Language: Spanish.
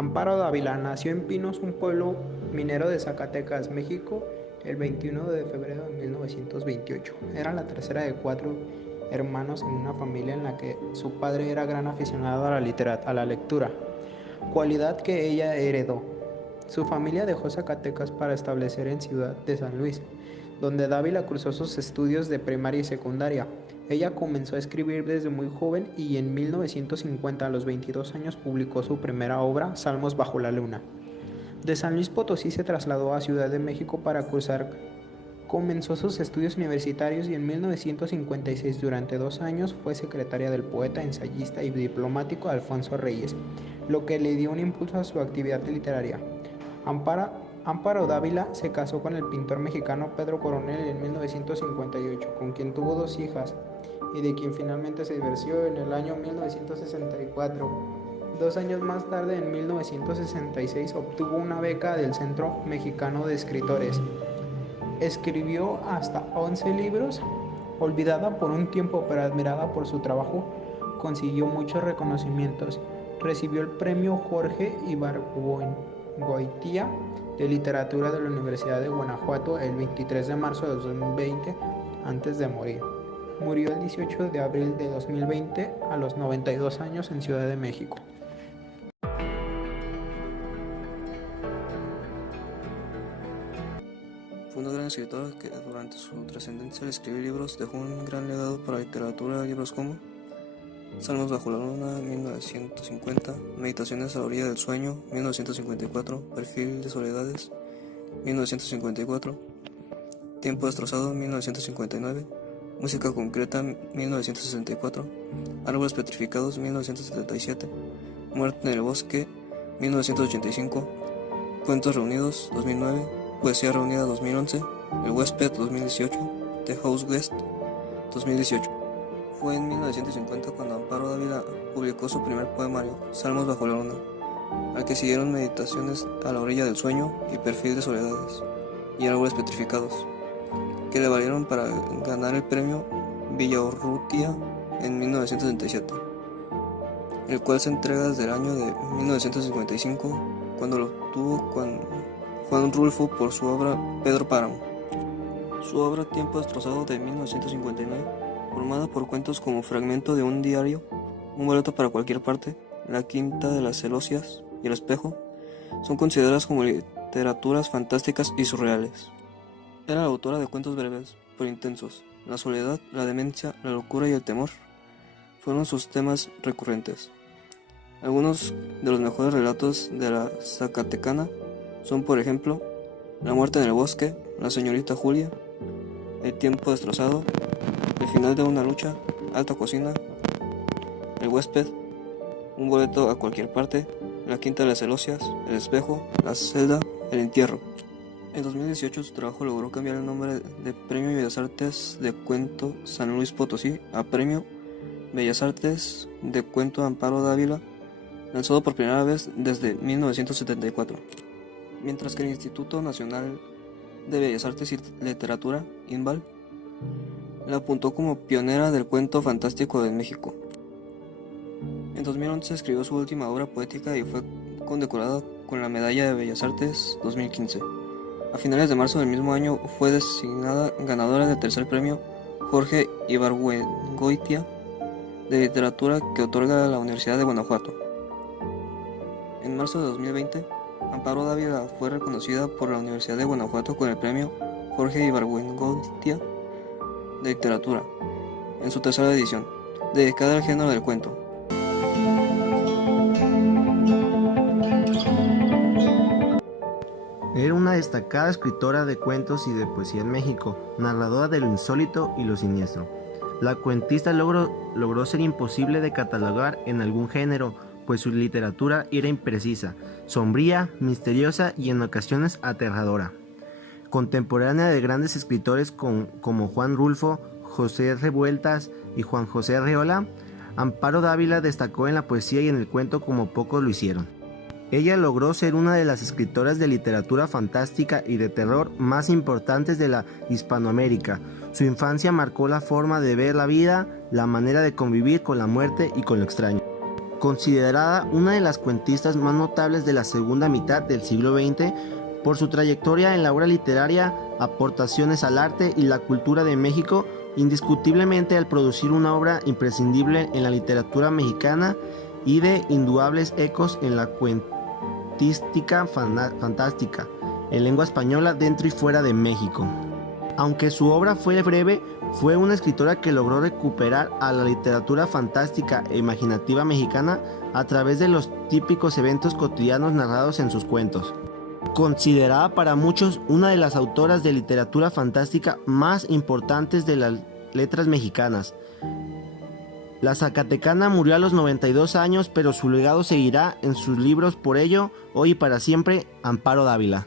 Amparo Dávila nació en Pinos, un pueblo minero de Zacatecas, México, el 21 de febrero de 1928. Era la tercera de 4 hermanos en una familia en la que su padre era gran aficionado a la lectura, cualidad que ella heredó. Su familia dejó Zacatecas para establecer en Ciudad de San Luis, donde Dávila cursó sus estudios de primaria y secundaria. Ella comenzó a escribir desde muy joven y en 1950, a los 22 años, publicó su primera obra, Salmos bajo la luna. De San Luis Potosí se trasladó a Ciudad de México para cursar. Comenzó sus estudios universitarios y en 1956, durante 2 años, fue secretaria del poeta, ensayista y diplomático Alfonso Reyes, lo que le dio un impulso a su actividad literaria. Amparo Dávila se casó con el pintor mexicano Pedro Coronel en 1958, con quien tuvo 2 hijas y de quien finalmente se divorció en el año 1964. 2 años más tarde, en 1966, obtuvo una beca del Centro Mexicano de Escritores. Escribió hasta 11 libros. Olvidada por un tiempo pero admirada por su trabajo, consiguió muchos reconocimientos. Recibió el premio Jorge Ibargüengoitia de Literatura de la Universidad de Guanajuato el 23 de marzo de 2020, antes de morir. Murió el 18 de abril de 2020 a los 92 años en Ciudad de México. Fue una gran escritora que durante su trascendencia al escribir libros dejó un gran legado para la literatura. Libros como Salmos bajo la luna, 1950, Meditaciones a la orilla del sueño, 1954, Perfil de soledades, 1954, Tiempo destrozado, 1959, Música concreta, 1964, Árboles petrificados, 1977, Muerte en el bosque, 1985, Cuentos reunidos, 2009, Poesía reunida, 2011, El huésped, 2018, The House Guest, 2018. Fue en 1950 cuando Amparo Dávila publicó su primer poemario, Salmos bajo la luna, al que siguieron Meditaciones a la orilla del sueño y Perfil de soledades y Árboles petrificados, que le valieron para ganar el premio Villaurrutia en 1977, el cual se entrega desde el año de 1955, cuando lo obtuvo con Juan Rulfo por su obra Pedro Páramo. Su obra Tiempo destrozado de 1959, formada por cuentos como Fragmento de un diario, Un boleto para cualquier parte, La quinta de las celosías y El espejo, son consideradas como literaturas fantásticas y surreales. Era la autora de cuentos breves, pero intensos. La soledad, la demencia, la locura y el temor fueron sus temas recurrentes. Algunos de los mejores relatos de la Zacatecana son, por ejemplo, La muerte en el bosque, La señorita Julia, El tiempo destrozado, El final de una lucha, Alta cocina, El huésped, Un boleto a cualquier parte, La quinta de las celosías, El espejo, La celda, El entierro. En 2018 su trabajo logró cambiar el nombre de Premio Bellas Artes de Cuento San Luis Potosí a Premio Bellas Artes de Cuento Amparo Dávila, lanzado por primera vez desde 1974. Mientras que el Instituto Nacional de Bellas Artes y Literatura, INBAL, la apuntó como pionera del cuento fantástico de México. En 2011 escribió su última obra poética y fue condecorada con la Medalla de Bellas Artes 2015. A finales de marzo del mismo año fue designada ganadora del tercer premio Jorge Ibargüengoitia de Literatura que otorga la Universidad de Guanajuato. En marzo de 2020, Amparo Dávila fue reconocida por la Universidad de Guanajuato con el premio Jorge Ibargüengoitia de Literatura, en su tercera edición, dedicada al género del cuento. Era una destacada escritora de cuentos y de poesía en México, narradora de lo insólito y lo siniestro. La cuentista logró ser imposible de catalogar en algún género, pues su literatura era imprecisa, sombría, misteriosa y en ocasiones aterradora. Contemporánea de grandes escritores como Juan Rulfo, José Revueltas y Juan José Arreola, Amparo Dávila destacó en la poesía y en el cuento como pocos lo hicieron. Ella logró ser una de las escritoras de literatura fantástica y de terror más importantes de la Hispanoamérica. Su infancia marcó la forma de ver la vida, la manera de convivir con la muerte y con lo extraño. considerada una de las cuentistas más notables de la segunda mitad del siglo XX por su trayectoria en la obra literaria, aportaciones al arte y la cultura de México, indiscutiblemente al producir una obra imprescindible en la literatura mexicana y de indudables ecos en la cuentística fantástica en lengua española dentro y fuera de México. Aunque su obra fue breve, fue una escritora que logró recuperar a la literatura fantástica e imaginativa mexicana a través de los típicos eventos cotidianos narrados en sus cuentos. Considerada para muchos una de las autoras de literatura fantástica más importantes de las letras mexicanas. La zacatecana murió a los 92 años, pero su legado seguirá en sus libros. Por ello, hoy y para siempre, Amparo Dávila.